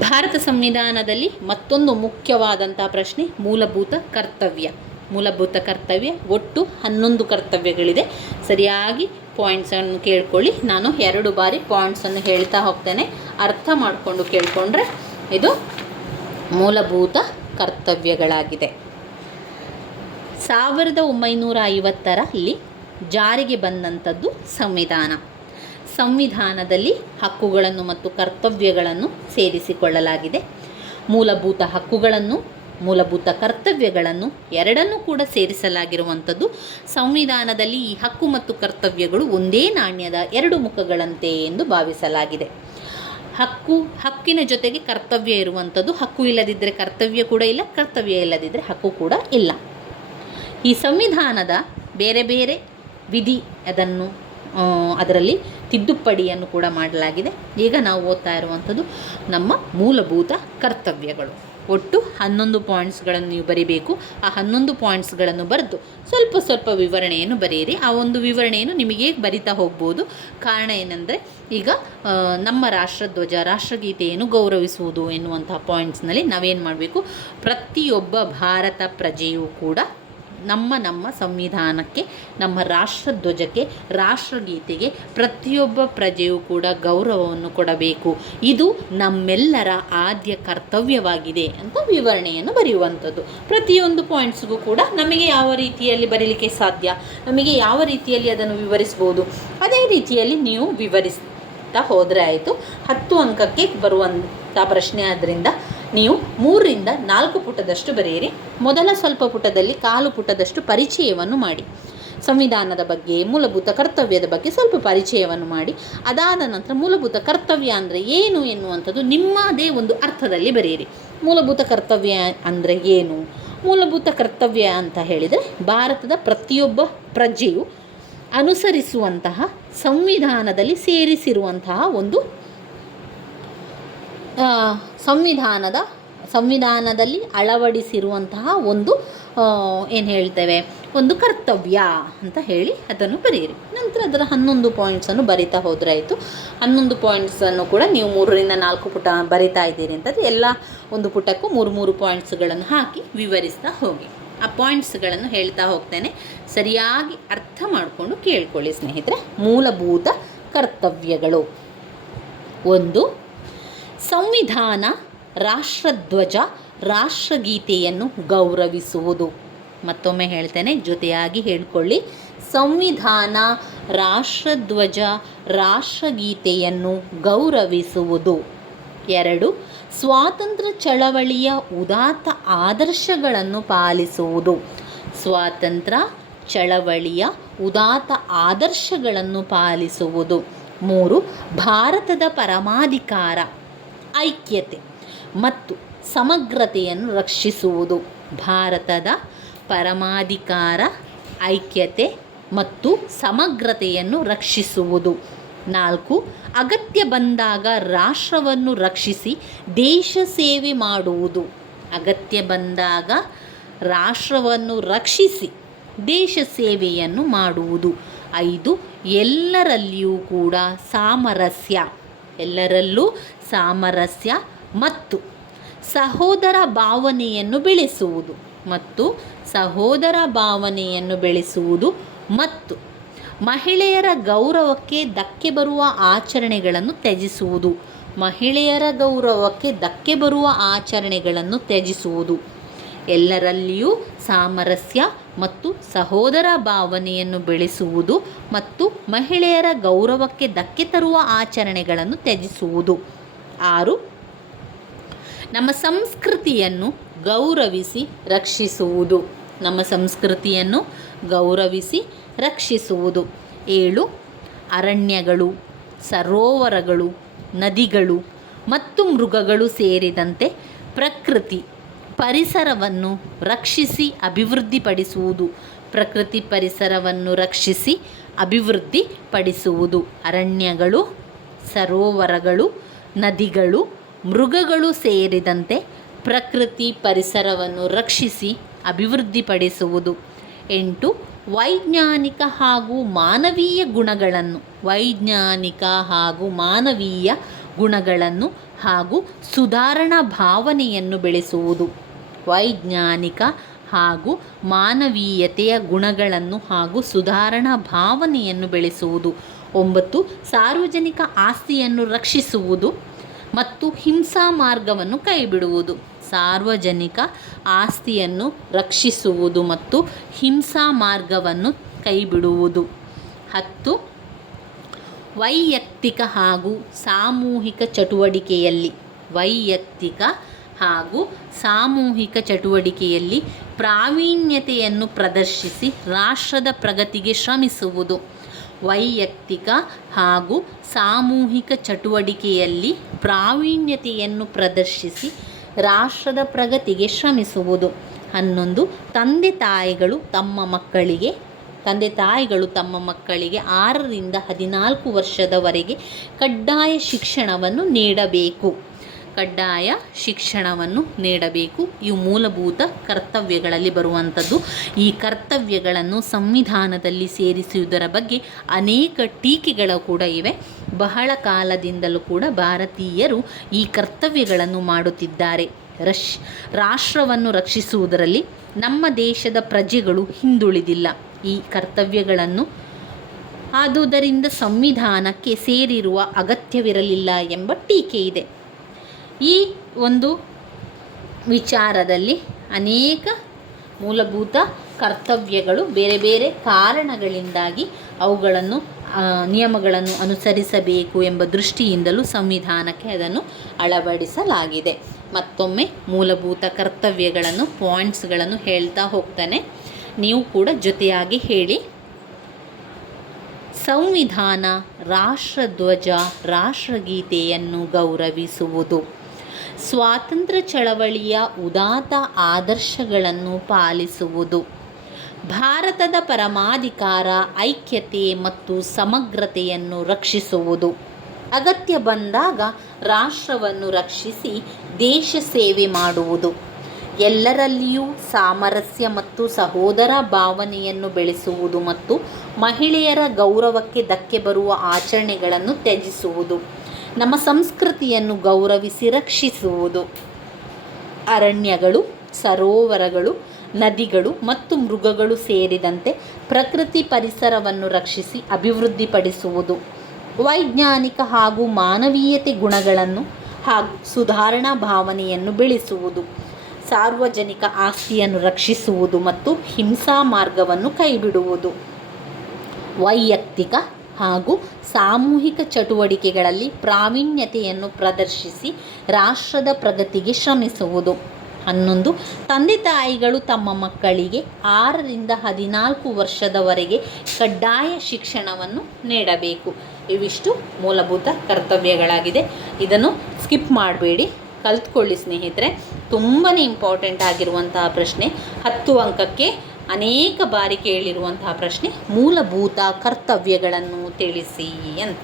ಭಾರತ ಸಂವಿಧಾನದಲ್ಲಿ ಮತ್ತೊಂದು ಮುಖ್ಯವಾದಂಥ ಪ್ರಶ್ನೆ ಮೂಲಭೂತ ಕರ್ತವ್ಯ. ಮೂಲಭೂತ ಕರ್ತವ್ಯ, ಒಟ್ಟು ಹನ್ನೊಂದು ಕರ್ತವ್ಯಗಳಿದೆ. ಸರಿಯಾಗಿ ಪಾಯಿಂಟ್ಸನ್ನು ಕೇಳ್ಕೊಳ್ಳಿ. ನಾನು ಎರಡು ಬಾರಿ ಪಾಯಿಂಟ್ಸನ್ನು ಹೇಳ್ತಾ ಹೋಗ್ತೇನೆ. ಅರ್ಥ ಮಾಡಿಕೊಂಡು ಕೇಳಿಕೊಂಡ್ರೆ ಇದು ಮೂಲಭೂತ ಕರ್ತವ್ಯಗಳಾಗಿದೆ. ಸಾವಿರದ ಒಂಬೈನೂರ ಐವತ್ತರಲ್ಲಿ ಜಾರಿಗೆ ಬಂದಂಥದ್ದು ಸಂವಿಧಾನ. ಸಂವಿಧಾನದಲ್ಲಿ ಹಕ್ಕುಗಳನ್ನು ಮತ್ತು ಕರ್ತವ್ಯಗಳನ್ನು ಸೇರಿಸಿಕೊಳ್ಳಲಾಗಿದೆ. ಮೂಲಭೂತ ಹಕ್ಕುಗಳನ್ನು, ಮೂಲಭೂತ ಕರ್ತವ್ಯಗಳನ್ನು ಎರಡನ್ನೂ ಕೂಡ ಸೇರಿಸಲಾಗಿರುವಂಥದ್ದು ಸಂವಿಧಾನದಲ್ಲಿ ಈ ಹಕ್ಕು ಮತ್ತು ಕರ್ತವ್ಯಗಳು ಒಂದೇ ನಾಣ್ಯದ ಎರಡು ಮುಖಗಳಂತೆ ಎಂದು ಭಾವಿಸಲಾಗಿದೆ. ಹಕ್ಕು, ಹಕ್ಕಿನ ಜೊತೆಗೆ ಕರ್ತವ್ಯ ಇರುವಂಥದ್ದು ಹಕ್ಕು ಇಲ್ಲದಿದ್ದರೆ ಕರ್ತವ್ಯ ಕೂಡ ಇಲ್ಲ, ಕರ್ತವ್ಯ ಇಲ್ಲದಿದ್ದರೆ ಹಕ್ಕು ಕೂಡ ಇಲ್ಲ. ಈ ಸಂವಿಧಾನದ ಬೇರೆ ಬೇರೆ ವಿಧಿ ಅದನ್ನು ಅದರಲ್ಲಿ ತಿದ್ದುಪಡಿಯನ್ನು ಕೂಡ ಮಾಡಲಾಗಿದೆ. ಈಗ ನಾವು ಓದ್ತಾ ಇರುವಂಥದ್ದು ನಮ್ಮ ಮೂಲಭೂತ ಕರ್ತವ್ಯಗಳು. ಒಟ್ಟು ಹನ್ನೊಂದು ಪಾಯಿಂಟ್ಸ್ಗಳನ್ನು ನೀವು ಬರಿಬೇಕು. ಆ ಹನ್ನೊಂದು ಪಾಯಿಂಟ್ಸ್ಗಳನ್ನು ಬರೆದು ಸ್ವಲ್ಪ ಸ್ವಲ್ಪ ವಿವರಣೆಯನ್ನು ಬರೆಯಿರಿ. ಆ ಒಂದು ವಿವರಣೆಯನ್ನು ನಿಮಗೆ ಬರಿತಾ ಹೋಗ್ಬೋದು. ಕಾರಣ ಏನೆಂದರೆ, ಈಗ ನಮ್ಮ ರಾಷ್ಟ್ರಧ್ವಜ, ರಾಷ್ಟ್ರಗೀತೆಯನ್ನು ಗೌರವಿಸುವುದು ಎನ್ನುವಂತಹ ಪಾಯಿಂಟ್ಸ್ನಲ್ಲಿ ನಾವೇನು ಮಾಡಬೇಕು? ಪ್ರತಿಯೊಬ್ಬ ಭಾರತ ಪ್ರಜೆಯೂ ಕೂಡ ನಮ್ಮ ನಮ್ಮ ಸಂವಿಧಾನಕ್ಕೆ, ನಮ್ಮ ರಾಷ್ಟ್ರಧ್ವಜಕ್ಕೆ, ರಾಷ್ಟ್ರಗೀತೆಗೆ ಪ್ರತಿಯೊಬ್ಬ ಪ್ರಜೆಯೂ ಕೂಡ ಗೌರವವನ್ನು ಕೊಡಬೇಕು. ಇದು ನಮ್ಮೆಲ್ಲರ ಆದ್ಯ ಕರ್ತವ್ಯವಾಗಿದೆ ಅಂತ ವಿವರಣೆಯನ್ನು ಬರೆಯುವಂಥದ್ದು. ಪ್ರತಿಯೊಂದು ಪಾಯಿಂಟ್ಸ್ಗೂ ಕೂಡ ನಮಗೆ ಯಾವ ರೀತಿಯಲ್ಲಿ ಬರೀಲಿಕ್ಕೆ ಸಾಧ್ಯ? ನಮಗೆ ಯಾವ ರೀತಿಯಲ್ಲಿ ಅದನ್ನು ವಿವರಿಸ್ಬೋದು? ಅದೇ ರೀತಿಯಲ್ಲಿ ನೀವು ವಿವರಿಸ್ತಾ ಹೋದರೆ ಆಯಿತು. ಹತ್ತು ಅಂಕಕ್ಕೆ ಬರುವಂಥ ಪ್ರಶ್ನೆ ಆದ್ದರಿಂದ ನೀವು ಮೂರರಿಂದ ನಾಲ್ಕು ಪುಟದಷ್ಟು ಬರೆಯಿರಿ. ಮೊದಲ ಸ್ವಲ್ಪ ಪುಟದಲ್ಲಿ ಕಾಲು ಪುಟದಷ್ಟು ಪರಿಚಯವನ್ನು ಮಾಡಿ. ಸಂವಿಧಾನದ ಬಗ್ಗೆ, ಮೂಲಭೂತ ಕರ್ತವ್ಯದ ಬಗ್ಗೆ ಸ್ವಲ್ಪ ಪರಿಚಯವನ್ನು ಮಾಡಿ. ಅದಾದ ನಂತರ ಮೂಲಭೂತ ಕರ್ತವ್ಯ ಅಂದರೆ ಏನು ಎನ್ನುವಂಥದ್ದು ನಿಮ್ಮದೇ ಒಂದು ಅರ್ಥದಲ್ಲಿ ಬರೆಯಿರಿ. ಮೂಲಭೂತ ಕರ್ತವ್ಯ ಅಂದರೆ ಏನು? ಮೂಲಭೂತ ಕರ್ತವ್ಯ ಅಂತ ಹೇಳಿದರೆ ಭಾರತದ ಪ್ರತಿಯೊಬ್ಬ ಪ್ರಜೆಯು ಅನುಸರಿಸುವಂತಹ, ಸಂವಿಧಾನದಲ್ಲಿ ಸೇರಿಸಿರುವಂತಹ ಒಂದು ಸಂವಿಧಾನದ, ಸಂವಿಧಾನದಲ್ಲಿ ಅಳವಡಿಸಿರುವಂತಹ ಒಂದು ಏನು ಹೇಳ್ತೇವೆ, ಒಂದು ಕರ್ತವ್ಯ ಅಂತ ಹೇಳಿ ಅದನ್ನು ಬರೆಯಿರಿ. ನಂತರ ಅದರ ಹನ್ನೊಂದು ಪಾಯಿಂಟ್ಸನ್ನು ಬರಿತಾ ಹೋದರೆ ಆಯಿತು. ಹನ್ನೊಂದು ಪಾಯಿಂಟ್ಸನ್ನು ಕೂಡ ನೀವು ಮೂರರಿಂದ ನಾಲ್ಕು ಪುಟ ಬರಿತಾ ಇದ್ದೀರಿ ಅಂತಂದರೆ ಎಲ್ಲ ಒಂದು ಪುಟಕ್ಕೂ ಮೂರು ಮೂರು ಪಾಯಿಂಟ್ಸ್ಗಳನ್ನು ಹಾಕಿ ವಿವರಿಸ್ತಾ ಹೋಗಿ. ಆ ಪಾಯಿಂಟ್ಸ್ಗಳನ್ನು ಹೇಳ್ತಾ ಹೋಗ್ತೇನೆ. ಸರಿಯಾಗಿ ಅರ್ಥ ಮಾಡಿಕೊಂಡು ಕೇಳ್ಕೊಳ್ಳಿ ಸ್ನೇಹಿತರೆ. ಮೂಲಭೂತ ಕರ್ತವ್ಯಗಳು. ಒಂದು ಸಂವಿಧಾನ, ರಾಷ್ಟ್ರಧ್ವಜ, ರಾಷ್ಟ್ರಗೀತೆಯನ್ನು ಗೌರವಿಸುವುದು. ಮತ್ತೊಮ್ಮೆ ಹೇಳ್ತೇನೆ, ಜೊತೆಯಾಗಿ ಹೇಳ್ಕೊಳ್ಳಿ. ಸಂವಿಧಾನ, ರಾಷ್ಟ್ರಧ್ವಜ, ರಾಷ್ಟ್ರಗೀತೆಯನ್ನು ಗೌರವಿಸುವುದು. ಎರಡು, ಸ್ವಾತಂತ್ರ್ಯ ಚಳವಳಿಯ ಉದಾತ್ತ ಆದರ್ಶಗಳನ್ನು ಪಾಲಿಸುವುದು. ಸ್ವಾತಂತ್ರ್ಯ ಚಳವಳಿಯ ಉದಾತ್ತ ಆದರ್ಶಗಳನ್ನು ಪಾಲಿಸುವುದು. ಮೂರು, ಭಾರತದ ಪರಮಾಧಿಕಾರ. ಐಕ್ಯತೆ ಮತ್ತು ಸಮಗ್ರತೆಯನ್ನು ರಕ್ಷಿಸುವುದು. ಭಾರತದ ಪರಮಾಧಿಕಾರ, ಐಕ್ಯತೆ ಮತ್ತು ಸಮಗ್ರತೆಯನ್ನು ರಕ್ಷಿಸುವುದು. ನಾಲ್ಕು, ಅಗತ್ಯ ಬಂದಾಗ ರಾಷ್ಟ್ರವನ್ನು ರಕ್ಷಿಸಿ ದೇಶ ಸೇವೆ ಮಾಡುವುದು. ಅಗತ್ಯ ಬಂದಾಗ ರಾಷ್ಟ್ರವನ್ನು ರಕ್ಷಿಸಿ ದೇಶ ಸೇವೆಯನ್ನು ಮಾಡುವುದು. ಐದು, ಎಲ್ಲರಲ್ಲಿಯೂ ಕೂಡ ಸಾಮರಸ್ಯ. ಎಲ್ಲರಲ್ಲೂ ಸಾಮರಸ್ಯ ಮತ್ತು ಸಹೋದರ ಭಾವನೆಯನ್ನು ಬೆಳೆಸುವುದು ಮತ್ತು ಸಹೋದರ ಭಾವನೆಯನ್ನು ಬೆಳೆಸುವುದು ಮತ್ತು ಮಹಿಳೆಯರ ಗೌರವಕ್ಕೆ ಧಕ್ಕೆ ಬರುವ ಆಚರಣೆಗಳನ್ನು ತ್ಯಜಿಸುವುದು. ಮಹಿಳೆಯರ ಗೌರವಕ್ಕೆ ಧಕ್ಕೆ ಬರುವ ಆಚರಣೆಗಳನ್ನು ತ್ಯಜಿಸುವುದು. ಎಲ್ಲರಲ್ಲಿಯೂ ಸಾಮರಸ್ಯ ಮತ್ತು ಸಹೋದರ ಭಾವನೆಯನ್ನು ಬೆಳೆಸುವುದು ಮತ್ತು ಮಹಿಳೆಯರ ಗೌರವಕ್ಕೆ ಧಕ್ಕೆ ತರುವ ಆಚರಣೆಗಳನ್ನು ತ್ಯಜಿಸುವುದು. ಆರು, ನಮ್ಮ ಸಂಸ್ಕೃತಿಯನ್ನು ಗೌರವಿಸಿ ರಕ್ಷಿಸುವುದು. ನಮ್ಮ ಸಂಸ್ಕೃತಿಯನ್ನು ಗೌರವಿಸಿ ರಕ್ಷಿಸುವುದು. ಏಳು, ಅರಣ್ಯಗಳು, ಸರೋವರಗಳು, ನದಿಗಳು ಮತ್ತು ಮೃಗಗಳು ಸೇರಿದಂತೆ ಪ್ರಕೃತಿ. ಪರಿಸರವನ್ನು ರಕ್ಷಿಸಿ ಅಭಿವೃದ್ಧಿಪಡಿಸುವುದು. ಪ್ರಕೃತಿ ಪರಿಸರವನ್ನು ರಕ್ಷಿಸಿ ಅಭಿವೃದ್ಧಿಪಡಿಸುವುದು. ಅರಣ್ಯಗಳು, ಸರೋವರಗಳು, ನದಿಗಳು, ಮೃಗಗಳು ಸೇರಿದಂತೆ ಪ್ರಕೃತಿ ಪರಿಸರವನ್ನು ರಕ್ಷಿಸಿ ಅಭಿವೃದ್ಧಿಪಡಿಸುವುದು. ಎಂಟು, ವೈಜ್ಞಾನಿಕ ಹಾಗೂ ಮಾನವೀಯ ಗುಣಗಳನ್ನು, ವೈಜ್ಞಾನಿಕ ಹಾಗೂ ಮಾನವೀಯ ಗುಣಗಳನ್ನು ಹಾಗೂ ಸುಧಾರಣಾ ಭಾವನೆಯನ್ನು ಬೆಳೆಸುವುದು. ವೈಜ್ಞಾನಿಕ ಹಾಗೂ ಮಾನವೀಯತೆಯ ಗುಣಗಳನ್ನು ಹಾಗೂ ಸುಧಾರಣಾ ಭಾವನೆಯನ್ನು ಬೆಳೆಸುವುದು. ಒಂಬತ್ತು, ಸಾರ್ವಜನಿಕ ಆಸ್ತಿಯನ್ನು ರಕ್ಷಿಸುವುದು ಮತ್ತು ಹಿಂಸಾ ಮಾರ್ಗವನ್ನು ಕೈಬಿಡುವುದು. ಸಾರ್ವಜನಿಕ ಆಸ್ತಿಯನ್ನು ರಕ್ಷಿಸುವುದು ಮತ್ತು ಹಿಂಸಾ ಮಾರ್ಗವನ್ನು ಕೈಬಿಡುವುದು. ಹತ್ತು, ವೈಯಕ್ತಿಕ ಹಾಗೂ ಸಾಮೂಹಿಕ ಚಟುವಟಿಕೆಯಲ್ಲಿ. ವೈಯಕ್ತಿಕ ಹಾಗೂ ಸಾಮೂಹಿಕ ಚಟುವಟಿಕೆಯಲ್ಲಿ ಪ್ರಾವೀಣ್ಯತೆಯನ್ನು ಪ್ರದರ್ಶಿಸಿ ರಾಷ್ಟ್ರದ ಪ್ರಗತಿಗೆ ಶ್ರಮಿಸುವುದು. ವೈಯಕ್ತಿಕ ಹಾಗೂ ಸಾಮೂಹಿಕ ಚಟುವಟಿಕೆಯಲ್ಲಿ ಪ್ರಾವೀಣ್ಯತೆಯನ್ನು ಪ್ರದರ್ಶಿಸಿ ರಾಷ್ಟ್ರದ ಪ್ರಗತಿಗೆ ಶ್ರಮಿಸುವುದು. ಹನ್ನೊಂದು, ತಂದೆ ತಾಯಿಗಳು ತಮ್ಮ ಮಕ್ಕಳಿಗೆ, ತಂದೆ ತಾಯಿಗಳು ತಮ್ಮ ಮಕ್ಕಳಿಗೆ ಆರರಿಂದ ಹದಿನಾಲ್ಕು ವರ್ಷದವರೆಗೆ ಕಡ್ಡಾಯ ಶಿಕ್ಷಣವನ್ನು ನೀಡಬೇಕು. ಕಡ್ಡಾಯ ಶಿಕ್ಷಣವನ್ನು ನೀಡಬೇಕು. ಇವು ಮೂಲಭೂತ ಕರ್ತವ್ಯಗಳಲ್ಲಿ ಬರುವಂಥದ್ದು. ಈ ಕರ್ತವ್ಯಗಳನ್ನು ಸಂವಿಧಾನದಲ್ಲಿ ಸೇರಿಸುವುದರ ಬಗ್ಗೆ ಅನೇಕ ಟೀಕೆಗಳು ಕೂಡ ಇವೆ. ಬಹಳ ಕಾಲದಿಂದಲೂ ಕೂಡ ಭಾರತೀಯರು ಈ ಕರ್ತವ್ಯಗಳನ್ನು ಮಾಡುತ್ತಿದ್ದಾರೆ. ರಶ್, ರಾಷ್ಟ್ರವನ್ನು ರಕ್ಷಿಸುವುದರಲ್ಲಿ ನಮ್ಮ ದೇಶದ ಪ್ರಜೆಗಳು ಹಿಂದುಳಿದಿಲ್ಲ. ಈ ಕರ್ತವ್ಯಗಳನ್ನು ಆದುದರಿಂದ ಸಂವಿಧಾನಕ್ಕೆ ಸೇರಿರುವ ಅಗತ್ಯವಿರಲಿಲ್ಲ ಎಂಬ ಟೀಕೆ ಇದೆ. ಈ ಒಂದು ವಿಚಾರದಲ್ಲಿ ಅನೇಕ ಮೂಲಭೂತ ಕರ್ತವ್ಯಗಳು ಬೇರೆ ಬೇರೆ ಕಾರಣಗಳಿಂದಾಗಿ ಅವುಗಳನ್ನು ನಿಯಮಗಳನ್ನು ಅನುಸರಿಸಬೇಕು ಎಂಬ ದೃಷ್ಟಿಯಿಂದಲೂ ಸಂವಿಧಾನಕ್ಕೆ ಅದನ್ನು ಅಳವಡಿಸಲಾಗಿದೆ. ಮತ್ತೊಮ್ಮೆ ಮೂಲಭೂತ ಕರ್ತವ್ಯಗಳನ್ನು, ಪಾಯಿಂಟ್ಸ್ಗಳನ್ನು ಹೇಳ್ತಾ ಹೋಗ್ತಾನೆ. ನೀವು ಕೂಡ ಜೊತೆಯಾಗಿ ಹೇಳಿ. ಸಂವಿಧಾನ ರಾಷ್ಟ್ರಧ್ವಜ ರಾಷ್ಟ್ರಗೀತೆಯನ್ನು ಗೌರವಿಸುವುದು. ಸ್ವಾತಂತ್ರ್ಯ ಚಳವಳಿಯ ಉದಾತ್ತ ಆದರ್ಶಗಳನ್ನು ಪಾಲಿಸುವುದು. ಭಾರತದ ಪರಮಾಧಿಕಾರ, ಐಕ್ಯತೆ ಮತ್ತು ಸಮಗ್ರತೆಯನ್ನು ರಕ್ಷಿಸುವುದು. ಅಗತ್ಯ ಬಂದಾಗ ರಾಷ್ಟ್ರವನ್ನು ರಕ್ಷಿಸಿ ದೇಶ ಸೇವೆ ಮಾಡುವುದು. ಎಲ್ಲರಲ್ಲಿಯೂ ಸಾಮರಸ್ಯ ಮತ್ತು ಸಹೋದರ ಭಾವನೆಯನ್ನು ಬೆಳೆಸುವುದು ಮತ್ತು ಮಹಿಳೆಯರ ಗೌರವಕ್ಕೆ ಧಕ್ಕೆ ಬರುವ ಆಚರಣೆಗಳನ್ನು ತ್ಯಜಿಸುವುದು. ನಮ್ಮ ಸಂಸ್ಕೃತಿಯನ್ನು ಗೌರವಿಸಿ ರಕ್ಷಿಸುವುದು. ಅರಣ್ಯಗಳು, ಸರೋವರಗಳು, ನದಿಗಳು ಮತ್ತು ಮೃಗಗಳು ಸೇರಿದಂತೆ ಪ್ರಕೃತಿ ಪರಿಸರವನ್ನು ರಕ್ಷಿಸಿ ಅಭಿವೃದ್ಧಿಪಡಿಸುವುದು. ವೈಜ್ಞಾನಿಕ ಹಾಗೂ ಮಾನವೀಯತೆ ಗುಣಗಳನ್ನು ಹಾಗೂ ಸುಧಾರಣಾ ಭಾವನೆಯನ್ನು ಬೆಳೆಸುವುದು. ಸಾರ್ವಜನಿಕ ಆಸ್ತಿಯನ್ನು ರಕ್ಷಿಸುವುದು ಮತ್ತು ಹಿಂಸಾ ಮಾರ್ಗವನ್ನು ಕೈಬಿಡುವುದು. ವೈಯಕ್ತಿಕ ಹಾಗೂ ಸಾಮೂಹಿಕ ಚಟುವಟಿಕೆಗಳಲ್ಲಿ ಪ್ರಾವೀಣ್ಯತೆಯನ್ನು ಪ್ರದರ್ಶಿಸಿ ರಾಷ್ಟ್ರದ ಪ್ರಗತಿಗೆ ಶ್ರಮಿಸುವುದು. ಹನ್ನೊಂದು, ತಂದೆ ತಾಯಿಗಳು ತಮ್ಮ ಮಕ್ಕಳಿಗೆ ಆರರಿಂದ ಹದಿನಾಲ್ಕು ವರ್ಷದವರೆಗೆ ಕಡ್ಡಾಯ ಶಿಕ್ಷಣವನ್ನು ನೀಡಬೇಕು. ಇವಿಷ್ಟು ಮೂಲಭೂತ ಕರ್ತವ್ಯಗಳಾಗಿದೆ. ಇದನ್ನು ಸ್ಕಿಪ್ ಮಾಡಬೇಡಿ. ಕಲ್ತ್ಕೊಳ್ಳಿ ಸ್ನೇಹಿತರೆ. ತುಂಬಾ ಇಂಪಾರ್ಟೆಂಟ್ ಆಗಿರುವಂತಹ ಪ್ರಶ್ನೆ. ಹತ್ತು ಅಂಕಕ್ಕೆ ಅನೇಕ ಬಾರಿ ಕೇಳಿರುವಂತಹ ಪ್ರಶ್ನೆ ಮೂಲಭೂತ ಕರ್ತವ್ಯಗಳನ್ನು ತಿಳಿಸಿ ಅಂತ.